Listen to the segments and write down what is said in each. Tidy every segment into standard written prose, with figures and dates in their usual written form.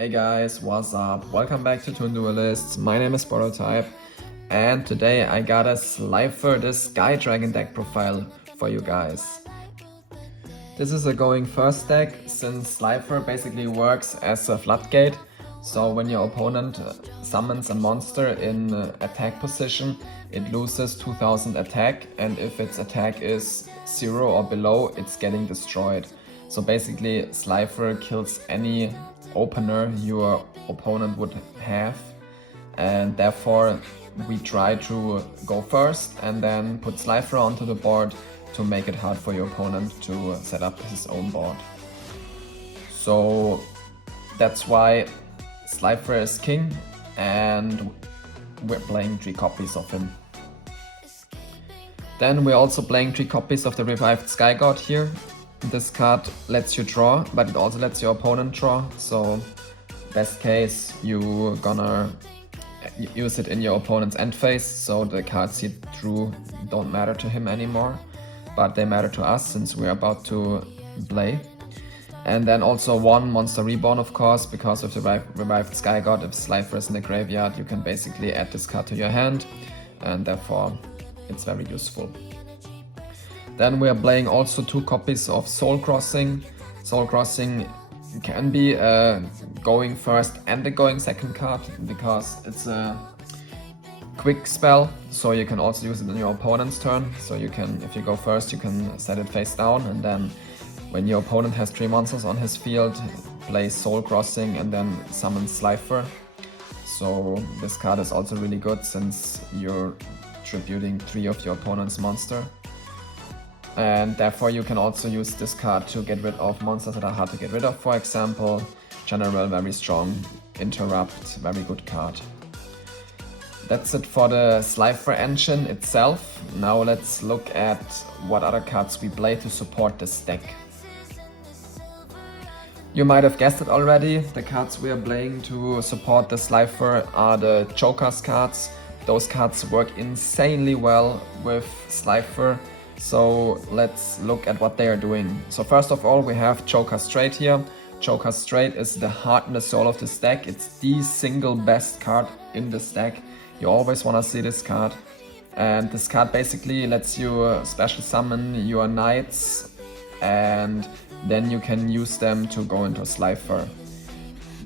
Hey guys, what's up? Welcome back to Toon Duelists. My name is Prototype, and today I got a Slifer, the Sky Dragon deck profile for you guys. This is a going first deck, since Slifer basically works as a floodgate. So when your opponent summons a monster in attack position, it loses 2000 attack, and if its attack is 0 or below, it's getting destroyed. So basically, Slifer kills any opener your opponent would have, and therefore we try to go first and then put Slifer onto the board to make it hard for your opponent to set up his own board. So that's why Slifer is king, and we're playing 3 copies of him. Then we're also playing 3 copies of the revived Sky God here. This card lets you draw, but it also lets your opponent draw, so best case you gonna use it in your opponent's end phase, so the cards he drew don't matter to him anymore, but they matter to us since we're about to play. And then also 1 Monster Reborn, of course, because of the revived Sky God. If Slifer is in the graveyard, you can basically add this card to your hand, and therefore it's very useful. Then we are playing also 2 copies of Soul Crossing. Soul Crossing can be a going first and a going second card, because it's a quick spell, so you can also use it in your opponent's turn. So you can, if you go first, you can set it face down, and then when your opponent has 3 monsters on his field, play Soul Crossing and then summon Slifer. So this card is also really good since you're tributing 3 of your opponent's monster. And therefore you can also use this card to get rid of monsters that are hard to get rid of, for example. General, very strong. Interrupt, very good card. That's it for the Slifer engine itself. Now let's look at what other cards we play to support this deck. You might have guessed it already, the cards we are playing to support the Slifer are the Joker's cards. Those cards work insanely well with Slifer. So let's look at what they are doing. So first of all, we have Joker Straight here. Joker Straight is the heart and the soul of this deck. It's the single best card in this deck. You always want to see this card. And this card basically lets you special summon your knights, and then you can use them to go into Slifer.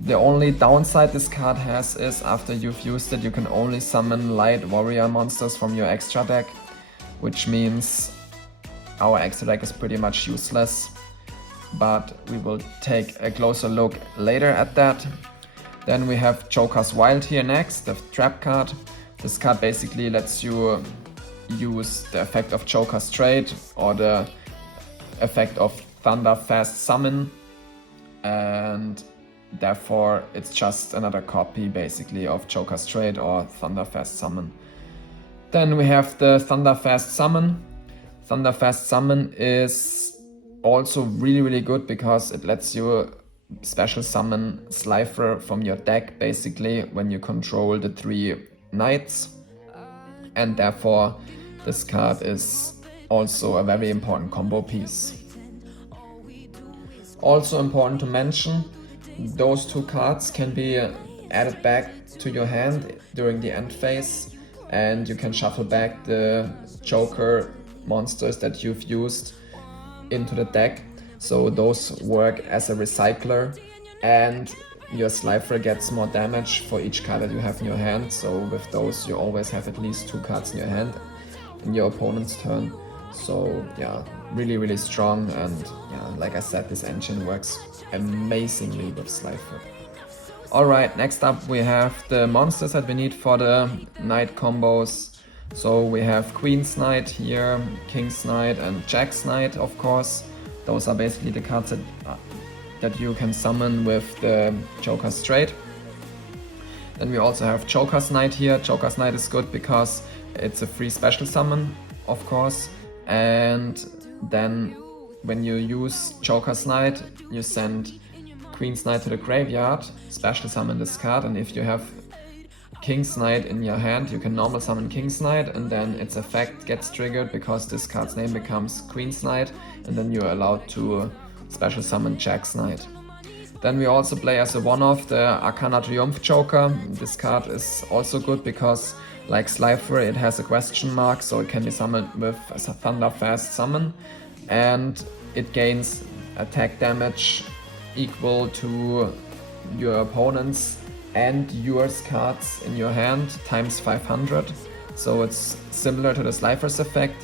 The only downside this card has is after you've used it, you can only summon light warrior monsters from your extra deck, which means our extra deck is pretty much useless, but we will take a closer look later at that. Then we have Joker's Wild here next, the trap card. This card basically lets you use the effect of Joker Straight or the effect of Thunder Fast Summon, and therefore it's just another copy basically of Joker Straight or Thunder Fast Summon. Then we have the Thunder Fast Summon. Thunder Fast Summon is also really good because it lets you special summon Slifer from your deck basically when you control the 3 knights, and therefore this card is also a very important combo piece. Also important to mention, those 2 cards can be added back to your hand during the end phase, and you can shuffle back the Joker monsters that you've used into the deck. So those work as a recycler, and your Slifer gets more damage for each card that you have in your hand. So with those you always have at least 2 cards in your hand in your opponent's turn. So yeah, really strong, and yeah, like I said, this engine works amazingly with Slifer. Alright, next up we have the monsters that we need for the knight combos. So we have Queen's Knight here, King's Knight and Jack's Knight, of course. Those are basically the cards that you can summon with the Joker Straight. Then we also have Joker's Knight here. Joker's Knight is good because it's a free special summon, of course. And then when you use Joker's Knight, you send Queen's Knight to the graveyard, special summon this card, and if you have King's Knight in your hand, you can normal summon King's Knight, and then its effect gets triggered because this card's name becomes Queen's Knight, and then you're allowed to special summon Jack's Knight. Then we also play as a one-off the Arcana Triumph Joker. This card is also good because, like Slifer, it has a question mark, so it can be summoned with a Thunder Fast summon, and it gains attack damage equal to your opponent's and yours cards in your hand times 500. So it's similar to the Slifer's effect.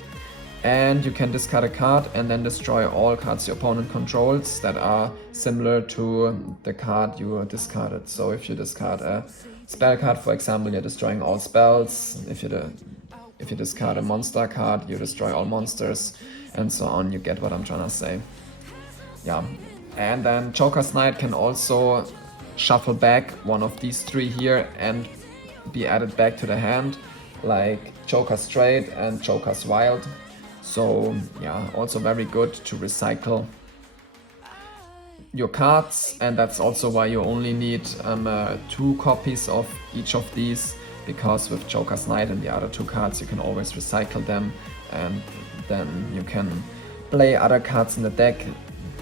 And you can discard a card and then destroy all cards your opponent controls that are similar to the card you discarded. So if you discard a spell card, for example, you're destroying all spells. If you discard a monster card, you destroy all monsters, and so on. You get what I'm trying to say. Yeah. And then Joker's Knight can also shuffle back one of these three here and be added back to the hand, like Joker's Straight and Joker's Wild. So yeah, also very good to recycle your cards, and that's also why you only need 2 copies of each of these, because with Joker's Knight and the other 2 cards you can always recycle them, and then you can play other cards in the deck,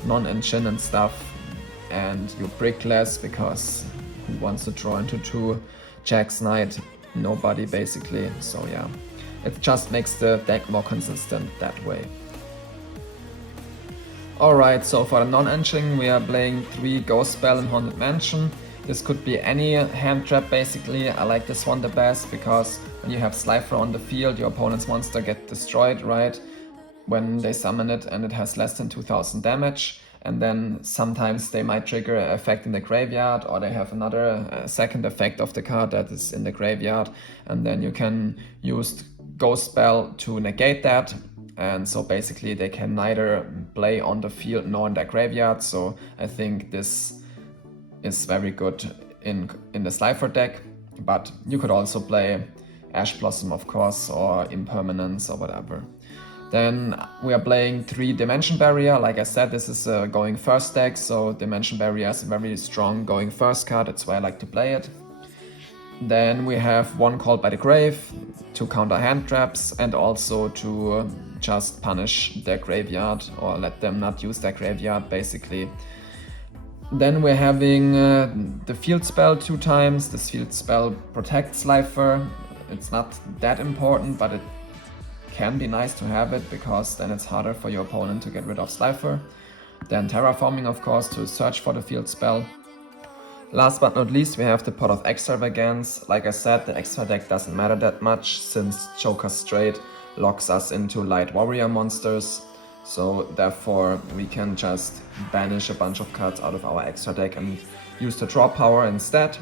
non-engine and stuff, and you brick less, because who wants to draw into 2 Jack's Knight? Nobody, basically. So yeah, it just makes the deck more consistent that way. Alright, so for the non-engine we are playing 3 Ghost Spell in Haunted Mansion. This could be any hand trap basically. I like this one the best because when you have Slifer on the field, your opponent's monster gets destroyed, right? When they summon it, and it has less than 2000 damage. And then sometimes they might trigger an effect in the graveyard, or they have another second effect of the card that is in the graveyard, and then you can use Ghost Spell to negate that. And so basically they can neither play on the field nor in their graveyard. So I think this is very good in the Slifer deck. But you could also play Ash Blossom, of course, or Impermanence or whatever. Then we are playing 3 Dimension Barrier. Like I said, this is a going first deck, so Dimension Barrier is a very strong going first card. That's why I like to play it. Then we have 1 Called by the Grave to counter hand traps, and also to just punish their graveyard, or let them not use their graveyard basically. Then we're having the field spell 2 times. This field spell protects Slifer. It's not that important, but it can be nice to have it, because then it's harder for your opponent to get rid of Slifer. Then Terraforming, of course, to search for the field spell. Last but not least, we have the Pot of Extravagance. Like I said, the extra deck doesn't matter that much, since Joker's Straight locks us into light warrior monsters. So therefore we can just banish a bunch of cards out of our extra deck and use the draw power instead.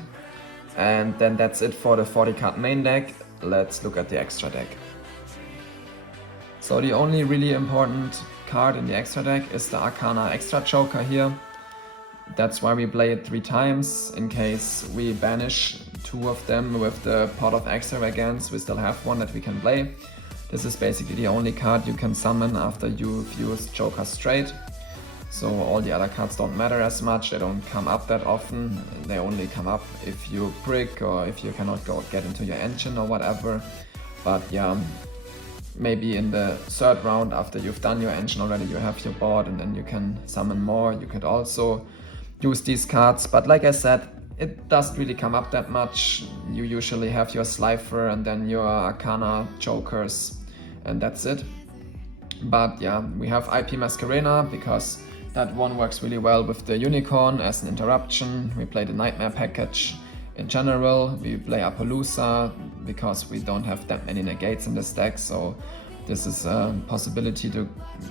And then that's it for the 40 card main deck. Let's look at the extra deck. So the only really important card in the extra deck is the Arcana Extra Joker here. That's why we play it 3 times, in case we banish 2 of them with the Pot of Extravagance. We still have 1 that we can play. This is basically the only card you can summon after you've used Joker Straight. So all the other cards don't matter as much, they don't come up that often. They only come up if you brick, or if you cannot get into your engine or whatever. But yeah, maybe in the 3rd round, after you've done your engine already, you have your board, and then you can summon more. You could also use these cards, but like I said, it doesn't really come up that much. You usually have your Slifer and then your Arcana Jokers, and that's it. But yeah, we have IP Masquerena, because that one works really well with the Unicorn as an interruption. We play the Nightmare package in general. We play Appaloosa, because we don't have that many negates in this deck, so this is a possibility to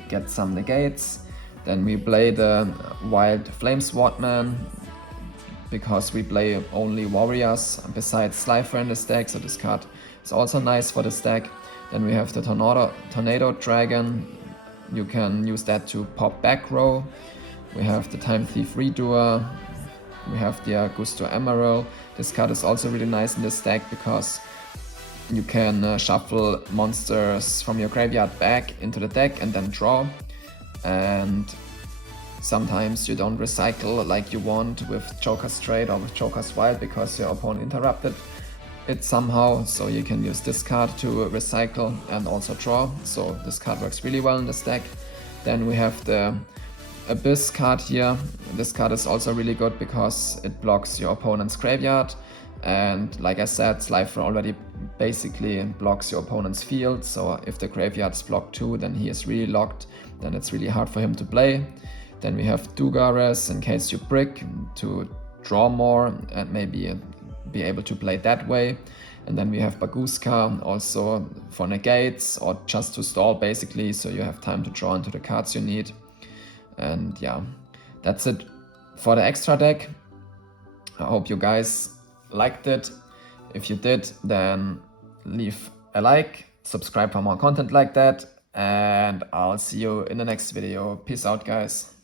get some negates. Then we play the Wild Flame Swordman, because we play only warriors besides Slifer in this deck, so this card is also nice for this deck. Then we have the Tornado Dragon. You can use that to pop back row. We have the Time Thief Redoer. We have the Augusto Emerald. This card is also really nice in this deck, because you can shuffle monsters from your graveyard back into the deck and then draw. And sometimes you don't recycle like you want with Joker Straight or with Joker's Wild, because your opponent interrupted it somehow. So you can use this card to recycle and also draw. So this card works really well in this deck. Then we have the Abyss card here. This card is also really good because it blocks your opponent's graveyard. And like I said, Slifer already basically blocks your opponent's field. So if the graveyard's blocked too, then he is really locked. Then it's really hard for him to play. Then we have Duelists in case you brick to draw more and maybe be able to play that way. And then we have Baguska also for negates or just to stall basically, so you have time to draw into the cards you need. And yeah, that's it for the extra deck. I hope you guys liked it. If you did, then leave a like, subscribe for more content like that, and I'll see you in the next video. Peace out, guys.